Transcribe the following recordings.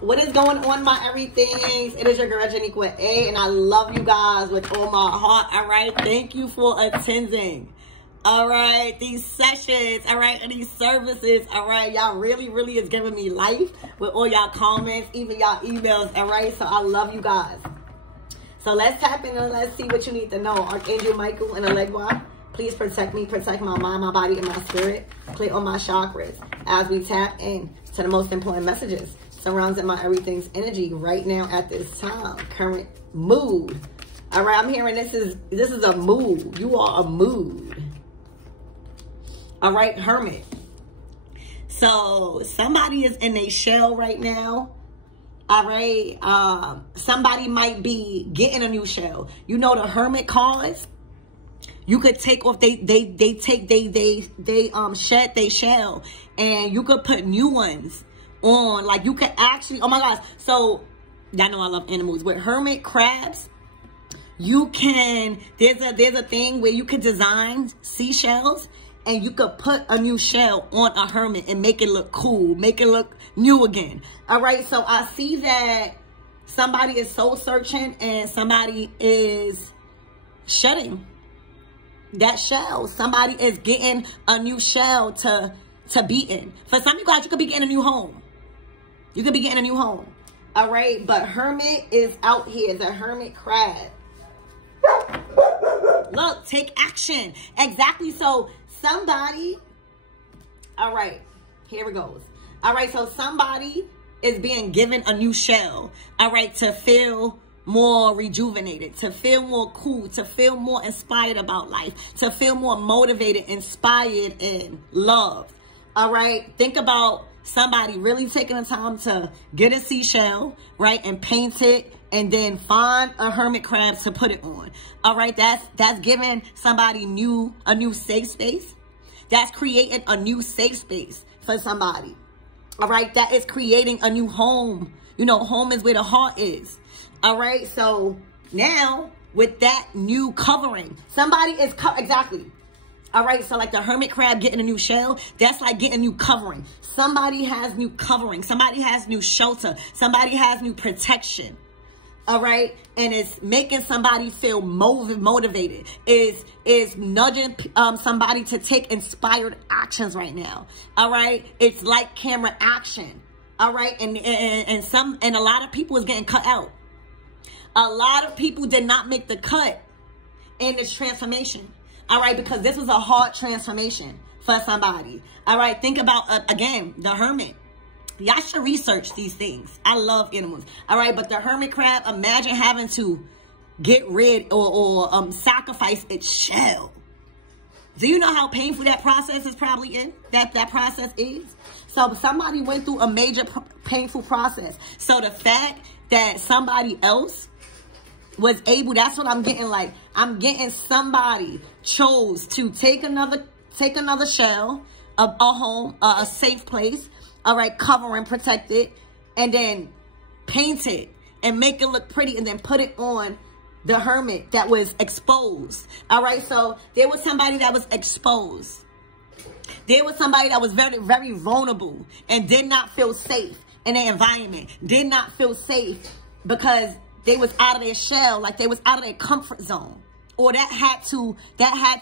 What is going on, my everythings? It is your girl Janiqua A, and I love you guys with all my heart. All right, thank you for attending. All right, these sessions, all right, and these services, all right, y'all really is giving me life with all y'all comments, even y'all emails, all right. So I love you guys. So let's tap in and let's see what you need to know. Archangel Michael and Allegra, please protect me, protect my mind, my body, and my spirit. Clear all my chakras as we tap in to the most important messages surrounding my everything's energy right now at this time. Current mood. All right, I'm hearing this is a mood. You are a mood. All right, Hermit. So somebody is in a shell right now. All right, somebody might be getting a new shell. You know the Hermit cards. You could take off they shed they shell, and you could put new ones on. Like you could actually, oh my gosh. So y'all know I love animals. With hermit crabs, you can, there's a thing where you could design seashells and you could put a new shell on a hermit and make it look cool, make it look new again. All right, so I see that somebody is soul searching and somebody is shedding that shell. Somebody is getting a new shell to be in. For some of you guys, you could be getting a new home. You could be getting a new home. All right, but Hermit is out here, the Hermit crab. Look, take action. Exactly. So somebody, all right, here it goes. All right, so somebody is being given a new shell, all right, to feel more rejuvenated, to feel more cool, to feel more inspired about life, to feel more motivated, inspired, and loved. All right, think about somebody really taking the time to get a seashell, right, and paint it, and then find a hermit crab to put it on. All right, that's giving somebody a new safe space. That's creating a new safe space for somebody. All right, that is creating a new home. You know, home is where the heart is. All right, so now with that new covering, somebody is exactly. All right, so like the hermit crab getting a new shell, that's like getting a new covering. Somebody has new covering. Somebody has new shelter. Somebody has new protection. All right, and it's making somebody feel motivated. Is nudging somebody to take inspired actions right now. All right, it's like camera action. All right, and a lot of people is getting cut out. A lot of people did not make the cut in this transformation. All right, because this was a hard transformation for somebody. All right, think about, again, the hermit. Y'all should research these things. I love animals. All right, but the hermit crab, imagine having to get rid or sacrifice its shell. Do you know how painful that process is probably in? That process is? So somebody went through a major painful process. So the fact that somebody else was able, that's what I'm getting. Like, I'm getting somebody chose to take another shell, a home, a safe place, all right, cover and protect it, and then paint it and make it look pretty, and then put it on the hermit that was exposed. All right, so there was somebody that was exposed. There was somebody that was very, very vulnerable and did not feel safe in their environment, did not feel safe because they was out of their shell, like they was out of their comfort zone, or that had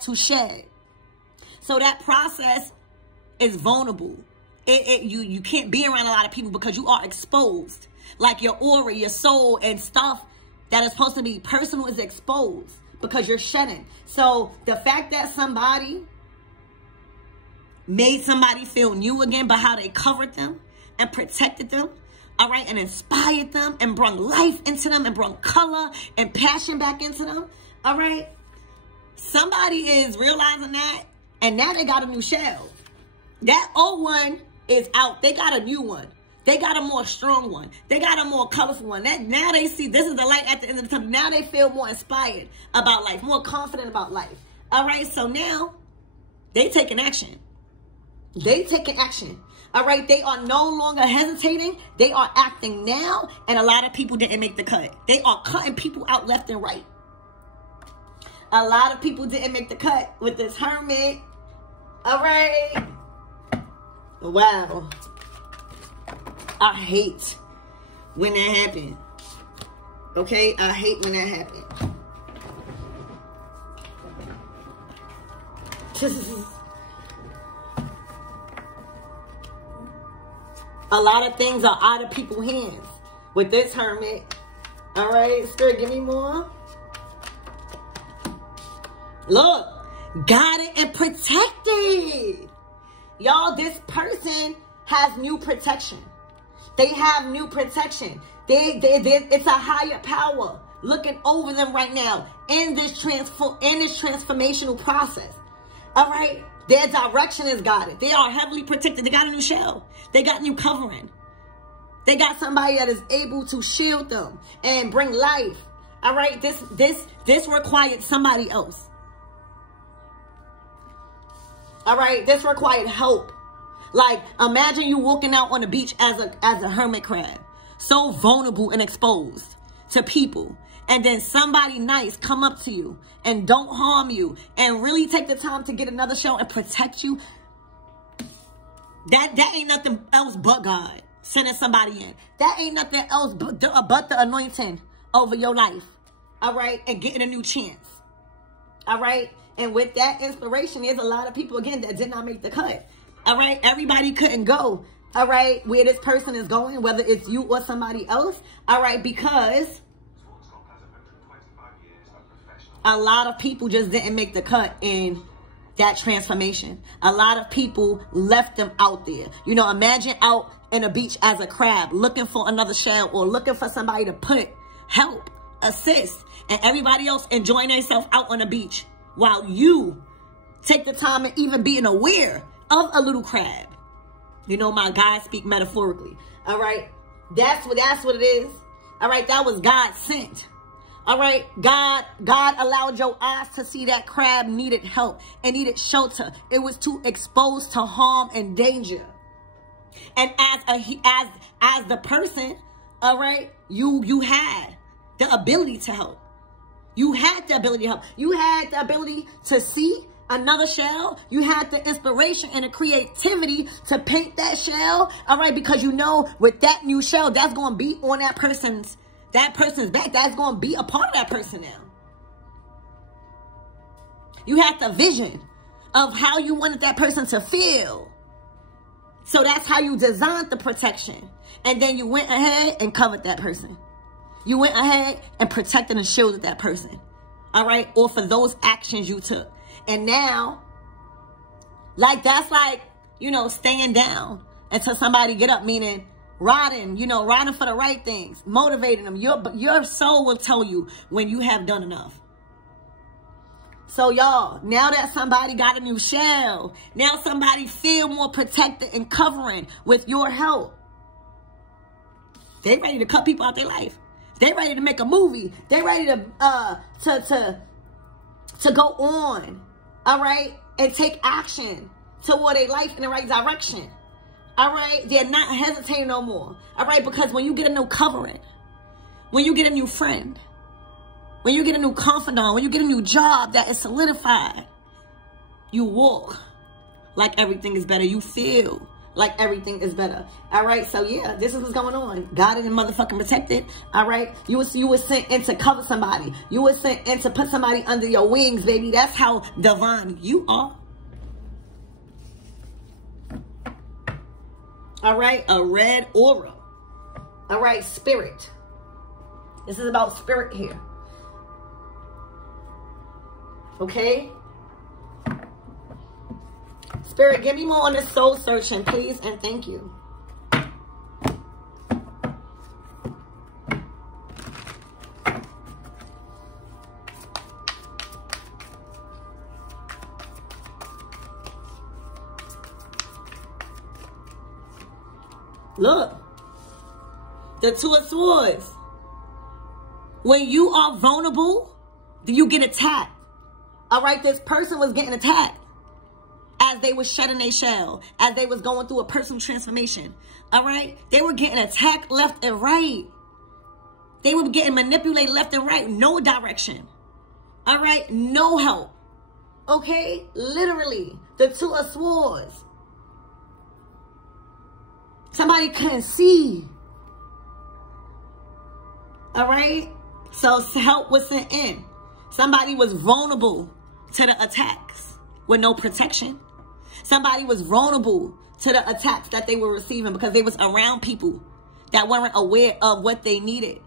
to shed. So that process is vulnerable. You can't be around a lot of people because you are exposed. Like your aura, your soul, and stuff that is supposed to be personal is exposed because you're shedding. So the fact that somebody made somebody feel new again by how they covered them and protected them, all right, and inspired them and brought life into them and brought color and passion back into them, all right? Somebody is realizing that, and now they got a new shell. That old one is out. They got a new one. They got a more strong one. They got a more colorful one. Now they see this is the light at the end of the tunnel. Now they feel more inspired about life, more confident about life. All right, so now they taking action. They taking action. All right, they are no longer hesitating. They are acting now, and a lot of people didn't make the cut. They are cutting people out left and right. A lot of people didn't make the cut with this hermit. All right. Wow. I hate when that happened. Okay? I hate when that happened. A lot of things are out of people's hands with this Hermit. All right, Spirit, give me more. Look, guarded and protected. Y'all, this person has new protection. They have new protection. It's a higher power looking over them right now in this transformational process. All right, their direction is guarded. They are heavily protected. They got a new shell. They got new covering. They got somebody that is able to shield them and bring life. All right, this required somebody else. All right, this required help. Like, imagine you walking out on the beach as a hermit crab, so vulnerable and exposed to people, and then somebody nice come up to you and don't harm you and really take the time to get another shell and protect you. That ain't nothing else but God sending somebody in. That ain't nothing else but the anointing over your life. All right, and getting a new chance. All right. And with that inspiration, there's a lot of people, again, that did not make the cut. All right. Everybody couldn't go. All right. Where this person is going, whether it's you or somebody else. All right. Because a lot of people just didn't make the cut in that transformation. A lot of people left them out there. You know, imagine out in a beach as a crab looking for another shell or looking for somebody to put, help, assist, and everybody else enjoying themselves out on the beach. While you take the time and even being aware of a little crab. You know, my guys speak metaphorically. All right. That's what it is. All right. That was God sent. All right. God allowed your eyes to see that crab needed help and needed shelter. It was too exposed to harm and danger. And as the person, all right, you had the ability to help. You had the ability to help. You had the ability to see another shell. You had the inspiration and the creativity to paint that shell. All right, because you know with that new shell, that's going to be on that person's back. That's going to be a part of that person now. You had the vision of how you wanted that person to feel. So that's how you designed the protection. And then you went ahead and covered that person. You went ahead and protected and shielded that person. All right? Or for those actions you took. And now, like, that's like, you know, staying down until somebody get up, meaning riding for the right things, motivating them. Your soul will tell you when you have done enough. So, y'all, now that somebody got a new shell, now somebody feel more protected and covering with your help. They ready to cut people out their life. They ready to make a movie. They ready to go on, all right, and take action toward their life in the right direction. All right, they're not hesitating no more. All right, because when you get a new covering, when you get a new friend, when you get a new confidant, when you get a new job that is solidified, you walk like everything is better. You feel like everything is better. All right. So yeah, this is what's going on. Guarded and motherfucking protected. All right. You were sent in to cover somebody. You were sent in to put somebody under your wings, baby. That's how divine you are. All right. A red aura. All right. Spirit. This is about spirit here. Okay. Spirit, give me more on this soul searching, please, and thank you. Look, the Two of Swords. When you are vulnerable, you get attacked. All right, this person was getting attacked as they was shedding their shell, as they was going through a personal transformation. All right, they were getting attacked left and right. They were getting manipulated left and right, no direction. All right, no help. Okay, literally, the Two of Swords. Somebody couldn't see. All right? So help was sent in. Somebody was vulnerable to the attacks with no protection. Somebody was vulnerable to the attacks that they were receiving because they was around people that weren't aware of what they needed.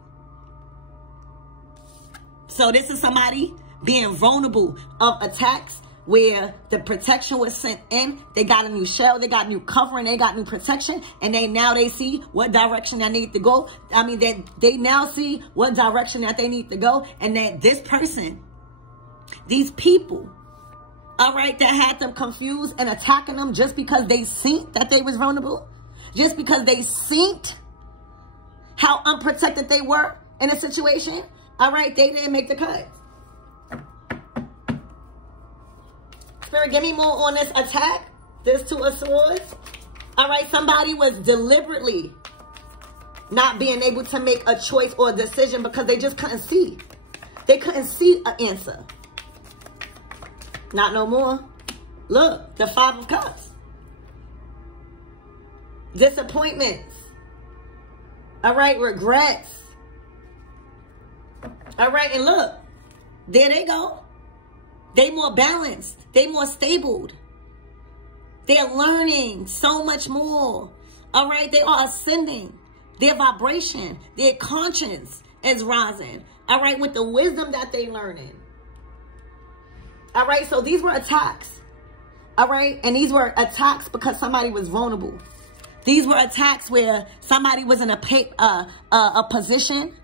So this is somebody being vulnerable of attacks where the protection was sent in. They got a new shell, they got new covering, they got new protection, and they see what direction they need to go. I mean, they now see what direction that they need to go, and that this person, these people, all right, that had them confused and attacking them just because they seen that they was vulnerable, just because they seen how unprotected they were in a situation, all right, they didn't make the cut. Spirit, give me more on this attack. This Two of Swords. All right, somebody was deliberately not being able to make a choice or a decision because they just couldn't see. They couldn't see an answer. Not no more. Look, the Five of Cups. Disappointments. All right, regrets. All right, and look, there they go. They more balanced. They more stable. They're learning so much more. All right, they are ascending. Their vibration, their conscience is rising. All right, with the wisdom that they're learning. All right, so these were attacks. All right, and these were attacks because somebody was vulnerable. These were attacks where somebody was in a position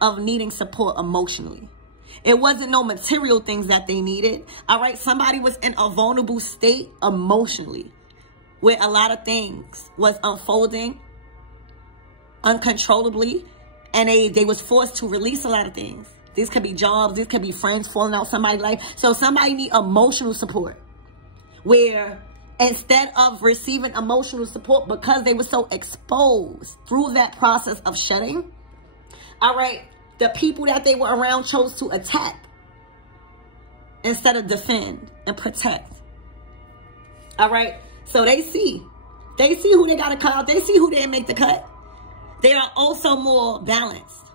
of needing support emotionally. It wasn't no material things that they needed. All right, somebody was in a vulnerable state emotionally where a lot of things was unfolding uncontrollably, and they was forced to release a lot of things. These could be jobs, these could be friends falling out somebody's life. So somebody need emotional support where instead of receiving emotional support because they were so exposed through that process of shedding, all right, the people that they were around chose to attack instead of defend and protect. All right. So they see who they got to cut out. They see who didn't make the cut. They are also more balanced.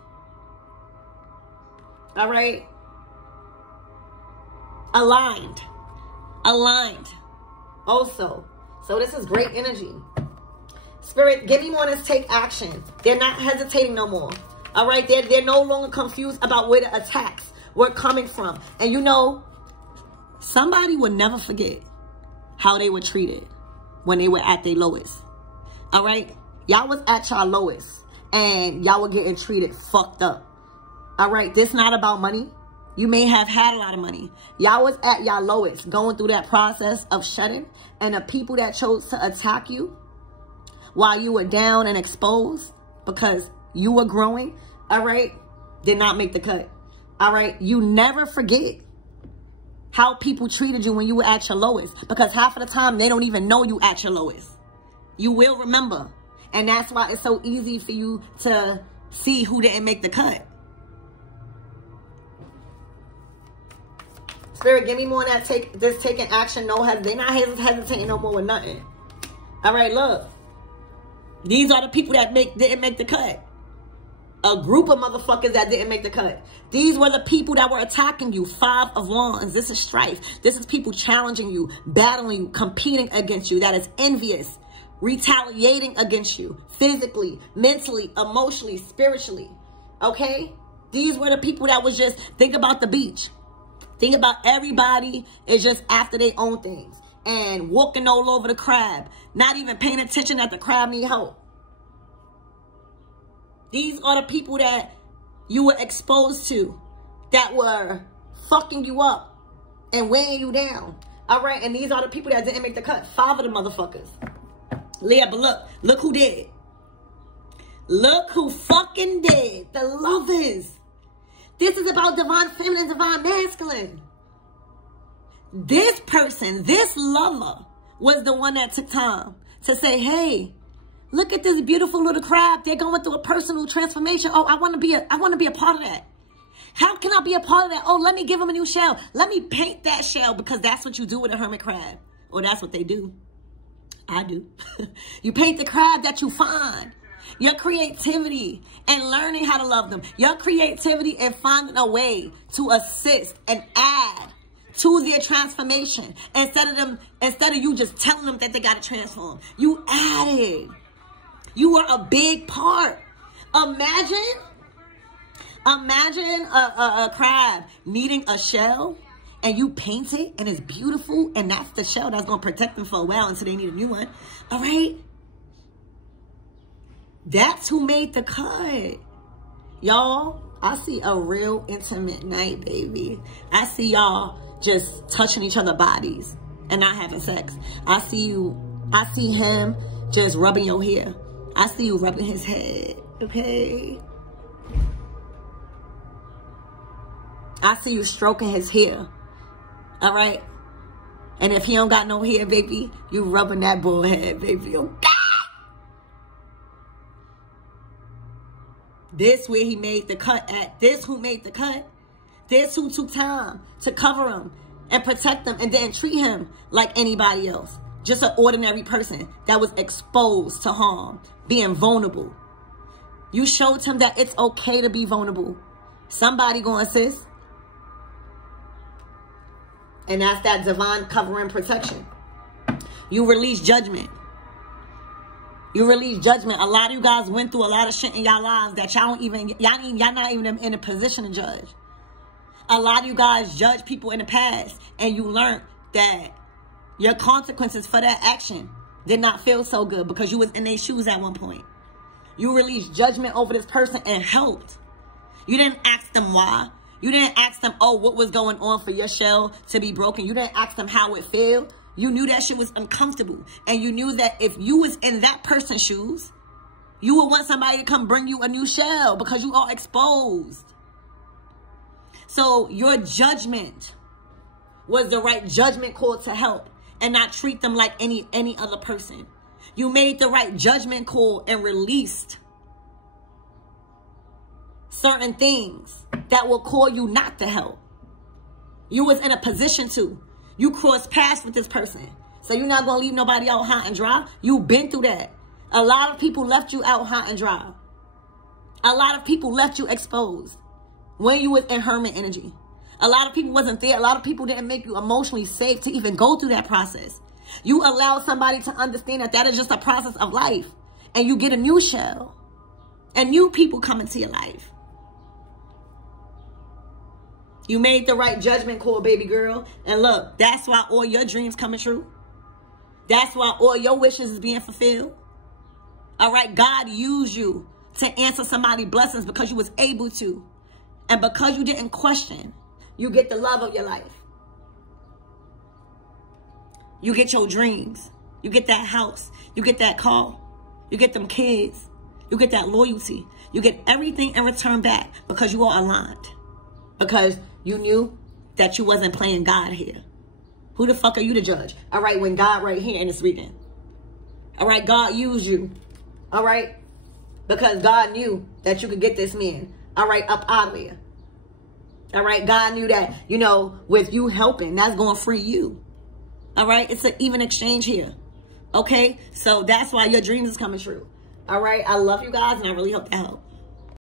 All right. Aligned also. So this is great energy. Spirit, give me more. Let's take action. They're not hesitating no more. All right, they're no longer confused about where the attacks were coming from. And you know, somebody would never forget how they were treated when they were at their lowest. All right, y'all was at y'all lowest and y'all were getting treated fucked up. All right, this not about money. You may have had a lot of money. Y'all was at y'all lowest going through that process of shedding, and the people that chose to attack you while you were down and exposed because you were growing, all right, did not make the cut. All right, you never forget how people treated you when you were at your lowest, because half of the time they don't even know you at your lowest. You will remember, and that's why it's so easy for you to see who didn't make the cut. Spirit, give me more of that taking action. No, they're not hesitating no more with nothing. All right, look, these are the people that didn't make the cut. A group of motherfuckers that didn't make the cut. These were the people that were attacking you. Five of Wands. This is strife. This is people challenging you, battling you, competing against you. That is envious, retaliating against you, physically, mentally, emotionally, spiritually. Okay? These were the people that was just, think about the beach. Think about everybody is just after their own things and walking all over the crab, not even paying attention that the crab need help. These are the people that you were exposed to that were fucking you up and weighing you down. All right. And these are the people that didn't make the cut. Five of the motherfuckers. Leah, but look who did. Look who fucking did. The Lovers. This is about divine feminine, divine masculine. This person, this lover, was the one that took time to say, hey, look at this beautiful little crab. They're going through a personal transformation. Oh, I want to be a part of that. How can I be a part of that? Oh, let me give them a new shell. Let me paint that shell, because that's what you do with a hermit crab. Or that's what they do. I do. You paint the crab that you find. Your creativity and learning how to love them. Your creativity and finding a way to assist and add to their transformation. Instead of you just telling them that they got to transform. You added. You were a big part. Imagine a crab needing a shell and you paint it and it's beautiful and that's the shell that's going to protect them for a while until they need a new one. All right? That's who made the cut. Y'all, I see a real intimate night, baby. I see y'all just touching each other's bodies and not having sex. I see him just rubbing your hair. I see you rubbing his head, okay? I see you stroking his hair, all right? And if he don't got no hair, baby, you rubbing that bull head, baby, okay? This where he made the cut at. This who made the cut. This who took time to cover him and protect him and didn't treat him like anybody else. Just an ordinary person that was exposed to harm, being vulnerable. You showed him that it's okay to be vulnerable. Somebody gonna assist. And that's that divine covering protection. You release judgment. You release judgment. A lot of you guys went through a lot of shit in y'all lives that y'all not even in a position to judge. A lot of you guys judge people in the past and you learned that your consequences for that action did not feel so good because you was in their shoes at one point. You released judgment over this person and helped. You didn't ask them why. You didn't ask them, oh, what was going on for your shell to be broken. You didn't ask them how it felt. You knew that shit was uncomfortable. And you knew that if you was in that person's shoes, you would want somebody to come bring you a new shell because you are exposed. So your judgment was the right judgment call to help and not treat them like any other person. You made the right judgment call and released certain things that will call you not to help. You was in a position to. You crossed paths with this person. So you're not going to leave nobody out hot and dry. You've been through that. A lot of people left you out hot and dry. A lot of people left you exposed when you was in hermit energy. A lot of people wasn't there. A lot of people didn't make you emotionally safe to even go through that process. You allow somebody to understand that that is just a process of life. And you get a new shell. And new people come into your life. You made the right judgment call, baby girl. And look, that's why all your dreams coming true. That's why all your wishes is being fulfilled. All right, God used you to answer somebody's blessings because you was able to. And because you didn't question, you get the love of your life. You get your dreams. You get that house. You get that car. You get them kids. You get that loyalty. You get everything in return back because you are aligned. Because you knew that you wasn't playing God here. Who the fuck are you to judge? All right, when God right here in this reading. All right, God used you. All right? Because God knew that you could get this man. All right, up out of there. All right, God knew that, you know, with you helping, that's going to free you. All right, it's an even exchange here. Okay, so that's why your dreams is coming true. All right, I love you guys and I really hope that helps.